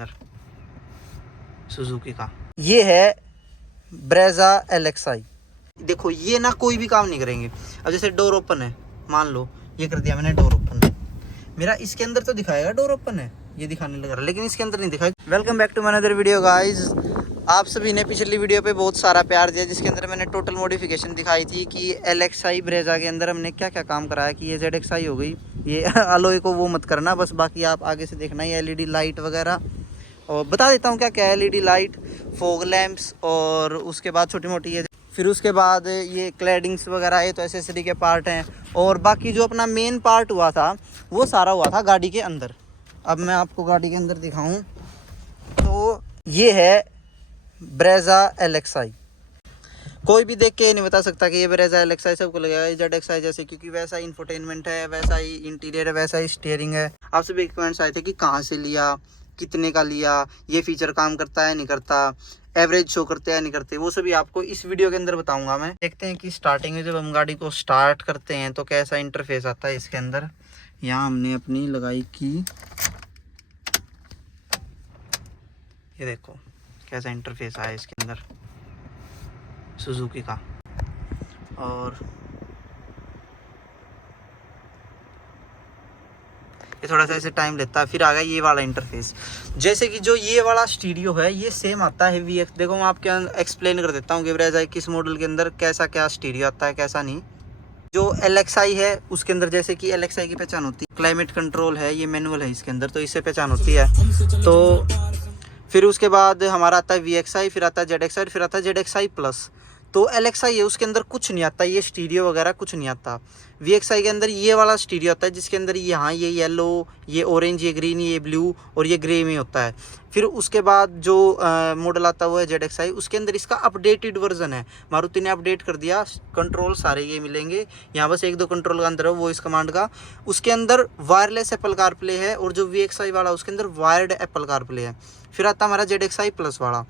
अंदर सुजुकी का। ये है ब्रेजा LXi। देखो ये ना कोई भी काम नहीं करेंगे। अब जैसे डोर ओपन है, मान लो ये कर दिया मैंने डोर ओपन, मेरा इसके अंदर तो दिखाएगा डोर ओपन है, ये दिखाने लग रहा, लेकिन इसके अंदर नहीं दिखाएगा। Welcome back to my another video guys. आप सभी ने पिछली वीडियो पे बहुत सारा प्यार दिया, जिसके अंदर मैंने टोटल मॉडिफिकेशन दिखाई थी कि LXi ब्रेजा के अंदर हमने क्या क्या काम कराया। कि ये ZXi हो गई, ये अलोय को वो मत करना बस, बाकी आप आगे से देखना। ये LED लाइट वगैरह, और बता देता हूँ क्या क्या है। LED लाइट, फॉग लैंप्स, और उसके बाद छोटी मोटी ये, फिर उसके बाद ये क्लैडिंग्स वगैरह है, तो एसेसरी के पार्ट हैं। और बाकी जो अपना मेन पार्ट हुआ था वो सारा हुआ था गाड़ी के अंदर। अब मैं आपको गाड़ी के अंदर दिखाऊं तो ये है ब्रेजा LXi। कोई भी देख के ये नहीं बता सकता कि ये ब्रेजा LXi, सबको लगेगा ZXi जैसे, क्योंकि वैसा ही इंफोटेनमेंट है, वैसा ही इंटीरियर है, वैसा ही स्टीयरिंग है। आप सभी कमेंट्स आए थे कि कहाँ से लिया, कितने का लिया, ये फीचर काम करता है नहीं करता, एवरेज शो करते हैं नहीं करते, वो सभी आपको इस वीडियो के अंदर बताऊंगा मैं। देखते हैं कि स्टार्टिंग में जब हम गाड़ी को स्टार्ट करते हैं तो कैसा इंटरफेस आता है इसके अंदर। यहाँ हमने अपनी लगाई की, ये देखो कैसा इंटरफेस आया इसके अंदर सुजुकी का। और ये थोड़ा सा ऐसे टाइम लेता है। फिर आ गया ये वाला इंटरफेस, जैसे कि जो ये वाला स्टीरियो है ये सेम आता है VX। देखो मैं आपके एक्सप्लेन कर देता हूँ कि ब्रेजा किस मॉडल के अंदर कैसा क्या स्टीरियो आता है, कैसा नहीं। जो LXi है उसके अंदर जैसे कि LXi की पहचान होती है, क्लाइमेट कंट्रोल है, ये मैनुअल है इसके अंदर, तो इससे पहचान होती है। तो फिर उसके बाद हमारा आता है VXi, फिर आता है ZXi, फिर आता है ZXi प्लस। तो LXi है उसके अंदर कुछ नहीं आता, ये स्टीरियो वगैरह कुछ नहीं आता। VXi के अंदर ये वाला स्टीरियो आता है, जिसके अंदर यहाँ ये येलो, ये ऑरेंज, ये ग्रीन, ये ब्लू और ये ग्रे में होता है। फिर उसके बाद जो मॉडल आता है वो है ZXi, उसके अंदर इसका अपडेटेड वर्जन है, मारुति ने अपडेट कर दिया। कंट्रोल सारे ये मिलेंगे, यहाँ बस एक दो कंट्रोल का अंदर है, वॉइस कमांड का। उसके अंदर वायरलेस एप्पल कारप्ले है, और जो VXi वाला उसके अंदर वायर्ड एप्पल कारप्ले है। फिर आता है हमारा ZXi प्लस वाला,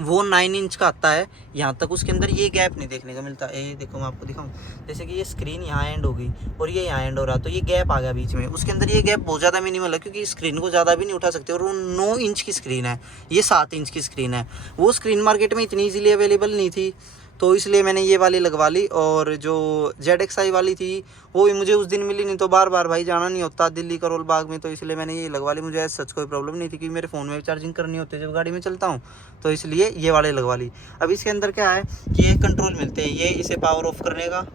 वो 9 इंच का आता है। यहाँ तक उसके अंदर ये गैप नहीं देखने का मिलता। ये देखो मैं आपको दिखाऊं, जैसे कि ये स्क्रीन यहाँ एंड हो गई और ये यहाँ एंड हो रहा, तो ये गैप आ गया बीच में। उसके अंदर ये गैप बहुत ज़्यादा मिनिमल है, क्योंकि स्क्रीन को ज़्यादा भी नहीं उठा सकते, और वो 9 इंच की स्क्रीन है, ये 7 इंच की स्क्रीन है। वो स्क्रीन मार्केट में इतनी ईजिली अवेलेबल नहीं थी, तो इसलिए मैंने ये वाली लगवा ली। और जो ZXi वाली थी वो भी मुझे उस दिन मिली नहीं, तो बार बार भाई जाना नहीं होता दिल्ली करोल बाग में, तो इसलिए मैंने ये लगवा ली। मुझे ऐसा सच कोई प्रॉब्लम नहीं थी, क्योंकि मेरे फ़ोन में भी चार्जिंग करनी होती है जब गाड़ी में चलता हूँ, तो इसलिए ये वाले लगवा ली। अब इसके अंदर क्या है कि ये कंट्रोल मिलते हैं, ये इसे पावर ऑफ करने का,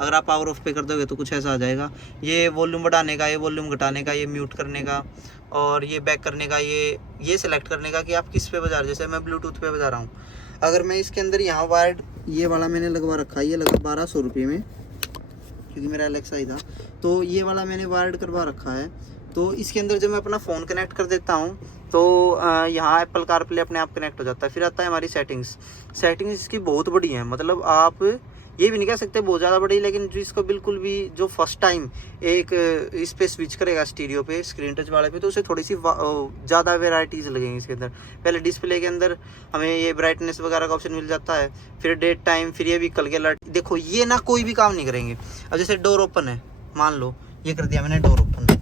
अगर आप पावर ऑफ पे कर दोगे तो कुछ ऐसा आ जाएगा। ये वॉल्यूम बढ़ाने का, ये वॉल्यूम घटाने का, ये म्यूट करने का, और ये बैक करने का, ये सिलेक्ट करने का कि आप किस पे बजा रहे हो। जैसे मैं ब्लूटूथ पे बजा रहा हूँ, अगर मैं इसके अंदर यहाँ वायर्ड ये वाला मैंने लगवा रखा है, ये लगा 1200 रुपये में, क्योंकि मेरा LXi था, तो ये वाला मैंने वायर्ड करवा रखा है। तो इसके अंदर जब मैं अपना फ़ोन कनेक्ट कर देता हूँ तो यहाँ एप्पल कारप्ले अपने आप कनेक्ट हो जाता है। फिर आता है हमारी सेटिंग्स इसकी बहुत बड़ी है, मतलब आप ये भी नहीं कह सकते बहुत ज़्यादा बड़ी, लेकिन जो इसको बिल्कुल भी जो फर्स्ट टाइम एक इस पे स्विच करेगा स्टीरियो पे, स्क्रीन टच वाले पे, तो उसे थोड़ी सी ज़्यादा वेराइटीज़ लगेंगी इसके अंदर। पहले डिस्प्ले के अंदर हमें ये ब्राइटनेस वगैरह का ऑप्शन मिल जाता है, फिर डेट टाइम, फिर ये व्हीकल के अलर्ट। देखो ये ना कोई भी काम नहीं करेंगे। अब जैसे डोर ओपन है, मान लो ये कर दिया मैंने डोर ओपन,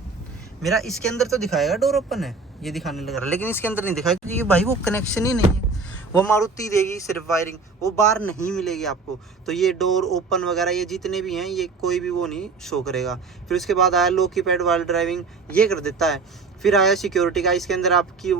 मेरा इसके अंदर तो दिखाएगा डोर ओपन है, ये दिखाने लग रहा, लेकिन इसके अंदर नहीं दिखाएगा, क्योंकि भाई वो कनेक्शन ही नहीं है। वो मारुति देगी सिर्फ वायरिंग, वो बाहर नहीं मिलेगी आपको। तो ये डोर ओपन वगैरह ये जितने भी हैं, ये कोई भी वो नहीं शो करेगा। फिर उसके बाद आया लो कीपैड वाइल ड्राइविंग, ये कर देता है। फिर आया सिक्योरिटी का, इसके अंदर आपकी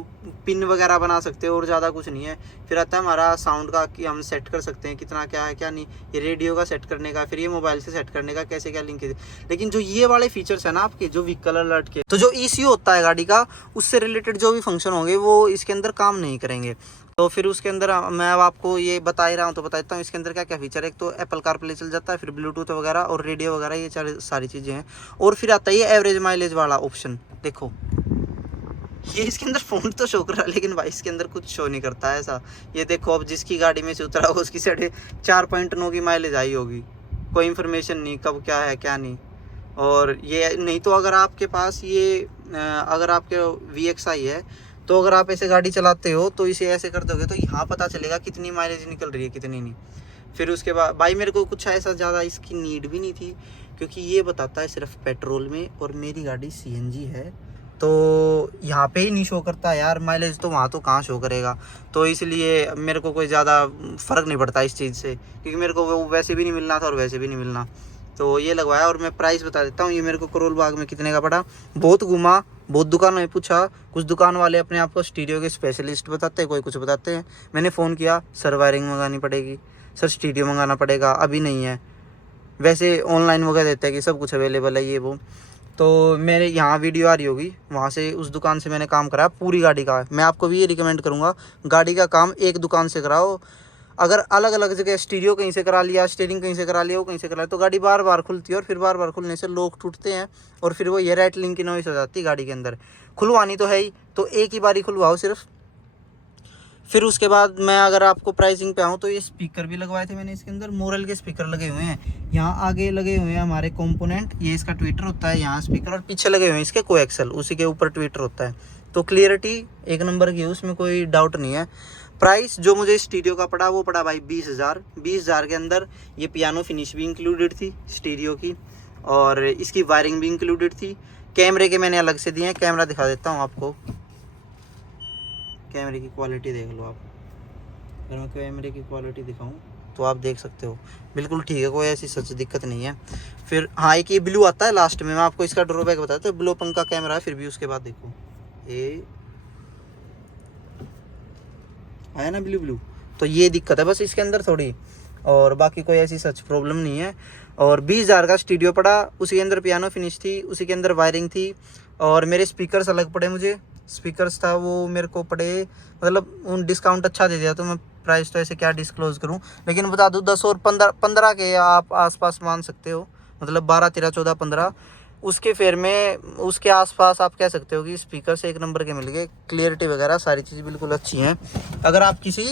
पिन वगैरह बना सकते हो, और ज़्यादा कुछ नहीं है। फिर आता है हमारा साउंड का, कि हम सेट कर सकते हैं कितना क्या है क्या नहीं, ये रेडियो का सेट करने का, फिर ये मोबाइल से सेट करने का, कैसे क्या लिंक है। लेकिन जो ये वाले फीचर्स है ना आपके, जो व्हीकल अलर्ट के, तो जो ECU होता है गाड़ी का, उससे रिलेटेड जो भी फंक्शन होंगे वो इसके अंदर काम नहीं करेंगे। तो फिर उसके अंदर मैं अब आपको ये बता ही रहा हूँ तो बताता हूँ इसके अंदर क्या क्या फीचर है। एक तो एप्पल कारप्ले चल जाता है, फिर ब्लूटूथ वगैरह और रेडियो वगैरह, ये सारी चीज़ें हैं। और फिर आता है ये एवरेज माइलेज वाला ऑप्शन। देखो ये इसके अंदर फ़ोन तो शो कर रहा है, लेकिन भाई इसके अंदर कुछ शो नहीं करता है ऐसा। ये देखो अब जिसकी गाड़ी में से उतरा होगा उसकी 4.9 की माइलेज आई होगी, कोई इन्फॉर्मेशन नहीं कब क्या है क्या नहीं। और ये नहीं तो अगर आपके पास ये अगर आपके VXi है, तो अगर आप ऐसे गाड़ी चलाते हो तो इसे ऐसे कर दोगे तो यहाँ पता चलेगा कितनी माइलेज निकल रही है कितनी नहीं। फिर उसके बाद भाई मेरे को कुछ ऐसा ज़्यादा इसकी नीड भी नहीं थी, क्योंकि ये बताता है सिर्फ पेट्रोल में, और मेरी गाड़ी CNG है, तो यहाँ पे ही नहीं शो करता यार माइलेज, तो वहाँ तो कहाँ शो करेगा। तो इसलिए मेरे को कोई ज़्यादा फ़र्क नहीं पड़ता इस चीज़ से, क्योंकि मेरे को वो वैसे भी नहीं मिलना था और वैसे भी नहीं मिलना। तो ये लगवाया। और मैं प्राइस बता देता हूँ, ये मेरे को करोल बाग में कितने का पड़ा। बहुत घूमा, बहुत दुकानों में पूछा, कुछ दुकान वाले अपने आप को स्टीरियो के स्पेशलिस्ट बताते हैं, कोई कुछ बताते हैं। मैंने फ़ोन किया, सर वायरिंग मंगानी पड़ेगी, सर स्टीरियो मंगाना पड़ेगा, अभी नहीं है। वैसे ऑनलाइन वगैरह देते हैं कि सब कुछ अवेलेबल है ये वो। तो मेरे यहाँ वीडियो आ रही होगी, वहाँ से उस दुकान से मैंने काम कराया पूरी गाड़ी का। मैं आपको भी ये रिकमेंड करूँगा, गाड़ी का काम एक दुकान से कराओ। अगर अलग अलग जगह स्टीरियो कहीं से करा लिया, स्टीयरिंग कहीं से करा लिया, वो कहीं से करा लिया, तो गाड़ी बार बार खुलती है और फिर बार बार खुलने से लोग टूटते हैं और फिर वो ये रैटलिंग की नॉइस हो जाती है गाड़ी के अंदर। खुलवानी तो है ही, तो एक ही बारी खुलवाओ सिर्फ। फिर उसके बाद मैं अगर आपको प्राइसिंग पे आऊँ तो ये स्पीकर भी लगवाए थे मैंने इसके अंदर, मोरल के स्पीकर लगे हुए हैं। यहाँ आगे लगे हुए हैं हमारे कंपोनेंट, ये इसका ट्विटर होता है यहाँ स्पीकर, और पीछे लगे हुए हैं इसके कोएक्सल, उसी के ऊपर ट्विटर होता है। तो क्लियरिटी एक नंबर की है, उसमें कोई डाउट नहीं है। प्राइस जो मुझे स्टीरियो का पड़ा वो पड़ा भाई 20,000। 20,000 के अंदर ये पियानो फिनिश भी इंक्लूडेड थी स्टीरियो की, और इसकी वायरिंग भी इंक्लूडेड थी। कैमरे के मैंने अलग से दिए हैं, कैमरा दिखा देता हूँ आपको। कैमरे की क्वालिटी देख लो आप। अगर मैं कैमरे की क्वालिटी दिखाऊं तो आप देख सकते हो बिल्कुल ठीक है, कोई ऐसी सच दिक्कत नहीं है। फिर हाँ, एक ये ब्लू आता है लास्ट में, मैं आपको इसका ड्रॉबैक बताता हूँ। ब्लू पंख का कैमरा है, फिर भी उसके बाद देखो ये आया ना ब्लू, तो ये दिक्कत है बस इसके अंदर थोड़ी, और बाकी कोई ऐसी सच प्रॉब्लम नहीं है। और 20,000 का स्टूडियो पड़ा, उसी के अंदर पियानो फिनिश थी, उसी के अंदर वायरिंग थी, और मेरे स्पीकर्स अलग पड़े। मुझे स्पीकर्स था वो मेरे को पड़े, मतलब उन डिस्काउंट अच्छा दे दिया, तो मैं प्राइस तो ऐसे क्या डिस्क्लोज करूं, लेकिन बता दूं 10 और 15 के आप आसपास मान सकते हो, मतलब 12, 13, 14, 15 उसके फेयर में, उसके आसपास आप कह सकते हो कि स्पीकर से एक नंबर के मिल गए। क्लियरिटी वगैरह सारी चीज़ बिल्कुल अच्छी हैं। अगर आप किसी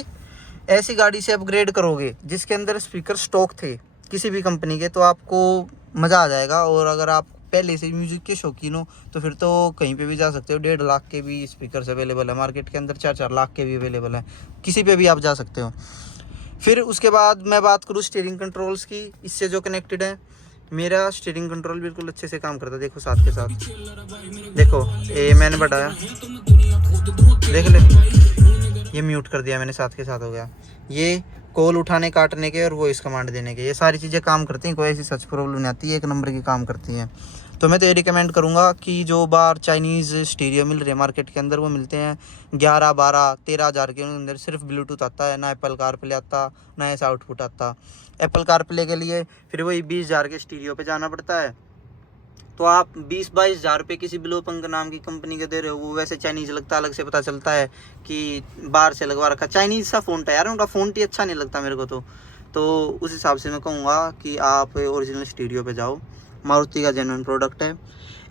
ऐसी गाड़ी से अपग्रेड करोगे जिसके अंदर स्पीकर स्टॉक थे किसी भी कंपनी के, तो आपको मज़ा आ जाएगा। और अगर आप पहले से म्यूज़िक के शौकीन हो तो फिर तो कहीं पे भी जा सकते हो। 1.5 लाख के भी स्पीकर्स अवेलेबल है मार्केट के अंदर, 4-4 लाख के भी अवेलेबल है, किसी पे भी आप जा सकते हो। फिर उसके बाद मैं बात करूँ स्टीयरिंग कंट्रोल्स की, इससे जो कनेक्टेड है, मेरा स्टीयरिंग कंट्रोल बिल्कुल अच्छे से काम करता है। देखो साथ के साथ, देखो ये मैंने बढ़ाया, देख ले, ये म्यूट कर दिया मैंने, साथ के साथ हो गया। ये कॉल उठाने काटने के और वॉइस कमांड देने के, ये सारी चीज़ें काम करती हैं, कोई ऐसी सच प्रॉब्लम नहीं आती है, एक नंबर की काम करती हैं। तो मैं तो ये रिकमेंड करूँगा कि जो बार चाइनीज़ स्टीरियो मिल रहे हैं मार्केट के अंदर, वो मिलते हैं 11, 12, 13,000 के अंदर। सिर्फ ब्लूटूथ आता है, ना एप्पल कारप्ले आता, ना ऐसा आउटपुट आता। एप्पल कारप्ले के लिए फिर वही 20,000 के स्टीरियो पे जाना पड़ता है। तो आप 20-22,000 रुपये किसी ब्लू पंख नाम की कंपनी के दे रहे हो, वो वैसे चाइनीज़ लगता है, अलग से पता चलता है कि बाहर से लगवा रखा। चाइनीज़ सा फ़ॉन्ट है यार, उनका फ़ॉन्ट ही अच्छा नहीं लगता मेरे को। तो उस हिसाब से मैं कहूँगा कि आप ओरिजिनल स्टीरियो पे जाओ, मारुति का जेन्युइन प्रोडक्ट है।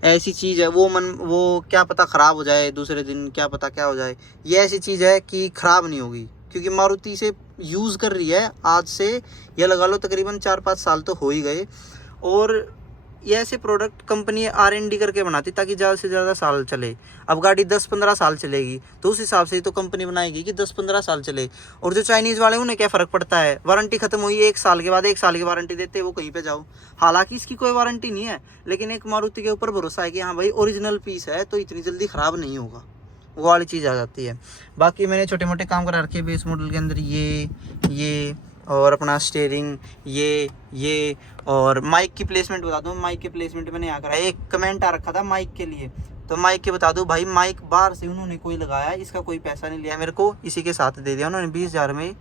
ऐसी चीज़ है वो क्या पता ख़राब हो जाए दूसरे दिन, क्या पता क्या हो जाए। ये ऐसी चीज़ है कि ख़राब नहीं होगी, क्योंकि मारुति से यूज़ कर रही है आज से, ये लगा लो तकरीबन 4-5 साल तो हो ही गए। और ये ऐसे प्रोडक्ट कंपनी R&D करके बनाती ताकि ज़्यादा से ज़्यादा साल चले। अब गाड़ी 10-15 साल चलेगी तो उस हिसाब से तो कंपनी बनाएगी कि 10-15 साल चले। और जो चाइनीज़ वाले उन्हें क्या फ़र्क पड़ता है, वारंटी ख़त्म हुई 1 साल के बाद 1 साल की वारंटी देते हैं, वो कहीं पे जाओ। हालांकि इसकी कोई वारंटी नहीं है, लेकिन एक मारुति के ऊपर भरोसा है कि हाँ भाई ओरिजिनल पीस है तो इतनी जल्दी ख़राब नहीं होगा, वो वाली चीज़ आ जाती है। बाकी मैंने छोटे मोटे काम करा रखे बेस मॉडल के अंदर, ये और अपना स्टीयरिंग, ये और माइक की प्लेसमेंट बता दूँ। माइक के प्लेसमेंट मैंने यहाँ करा, एक कमेंट आ रखा था माइक के लिए, तो माइक के बता दूँ भाई, माइक बाहर से उन्होंने कोई लगाया, इसका कोई पैसा नहीं लिया मेरे को, इसी के साथ दे दिया उन्होंने 20,000 में।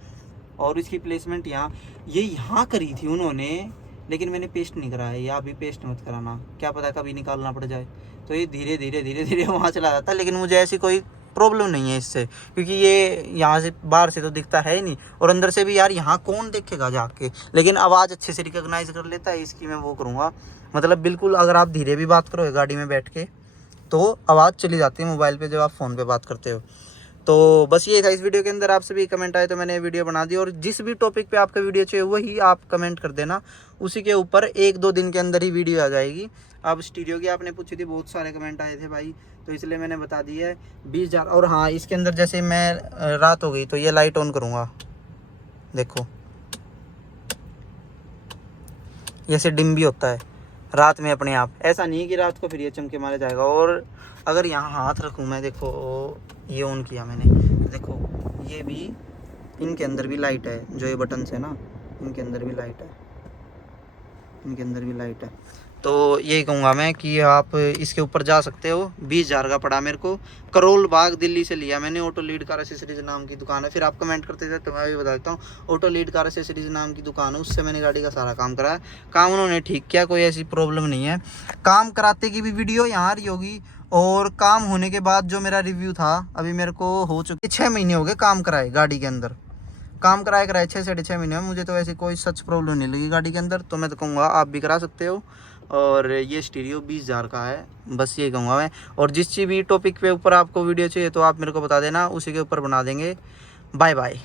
और इसकी प्लेसमेंट यहाँ करी थी उन्होंने, लेकिन मैंने पेस्ट नहीं कराया। या अभी पेस्ट मत कराना, क्या पता कभी निकालना पड़ जाए, तो ये धीरे धीरे वहाँ चला जाता। लेकिन मुझे ऐसी कोई प्रॉब्लम नहीं है इससे, क्योंकि ये यहाँ से बाहर से तो दिखता है ही नहीं, और अंदर से भी यार यहाँ कौन देखेगा जाके, लेकिन आवाज़ अच्छे से रिकॉग्नाइज कर लेता है, इसकी मैं वो करूँगा। मतलब बिल्कुल अगर आप धीरे भी बात करोगे गाड़ी में बैठ के तो आवाज़ चली जाती है मोबाइल पे जब आप फ़ोन पे बात करते हो। तो बस ये था इस वीडियो के अंदर। आपसे भी कमेंट आए तो मैंने वीडियो बना दी, और जिस भी टॉपिक पे आपका वीडियो चाहिए वही आप कमेंट कर देना, उसी के ऊपर 1-2 दिन के अंदर ही वीडियो आ जाएगी। अब स्टीरियो की आपने पूछी थी, बहुत सारे कमेंट आए थे भाई, तो इसलिए मैंने बता दी है 20,000। और हाँ, इसके अंदर जैसे मैं रात हो गई तो ये लाइट ऑन करूँगा, देखो जैसे डिम भी होता है, रात में अपने आप, ऐसा नहीं है कि रात को फिर ये चमके मारे जाएगा। और अगर यहाँ हाथ रखूँ मैं, देखो ये ऑन किया मैंने, तो देखो ये भी, इनके अंदर भी लाइट है, जो ये बटन है ना, इनके अंदर भी लाइट है, इनके अंदर भी लाइट है। तो यही कहूँगा मैं कि आप इसके ऊपर जा सकते हो। 20,000 का पड़ा मेरे को, करोल बाग दिल्ली से लिया मैंने। ऑटो लीड कार एसेसरीज नाम की दुकान है, फिर आप कमेंट करते थे तो मैं भी बता देता हूँ, ऑटो लीड कार एसेसरीज नाम की दुकान है, उससे मैंने गाड़ी का सारा काम कराया। काम उन्होंने ठीक किया, कोई ऐसी प्रॉब्लम नहीं है। काम कराते की भी वीडियो यहाँ रही होगी, और काम होने के बाद जो मेरा रिव्यू था, अभी मेरे को हो चुके 6 महीने हो गए काम कराए गाड़ी के अंदर। काम कराए 6 से 6.5 महीने में, मुझे तो ऐसी कोई सच प्रॉब्लम नहीं लगी गाड़ी के अंदर। तो मैं तो कहूँगा आप भी करा सकते हो। और ये स्टीरियो 20,000 का है, बस ये कहूँगा मैं। और जिस चीज़ भी टॉपिक पे ऊपर आपको वीडियो चाहिए तो आप मेरे को बता देना, उसी के ऊपर बना देंगे। Bye bye.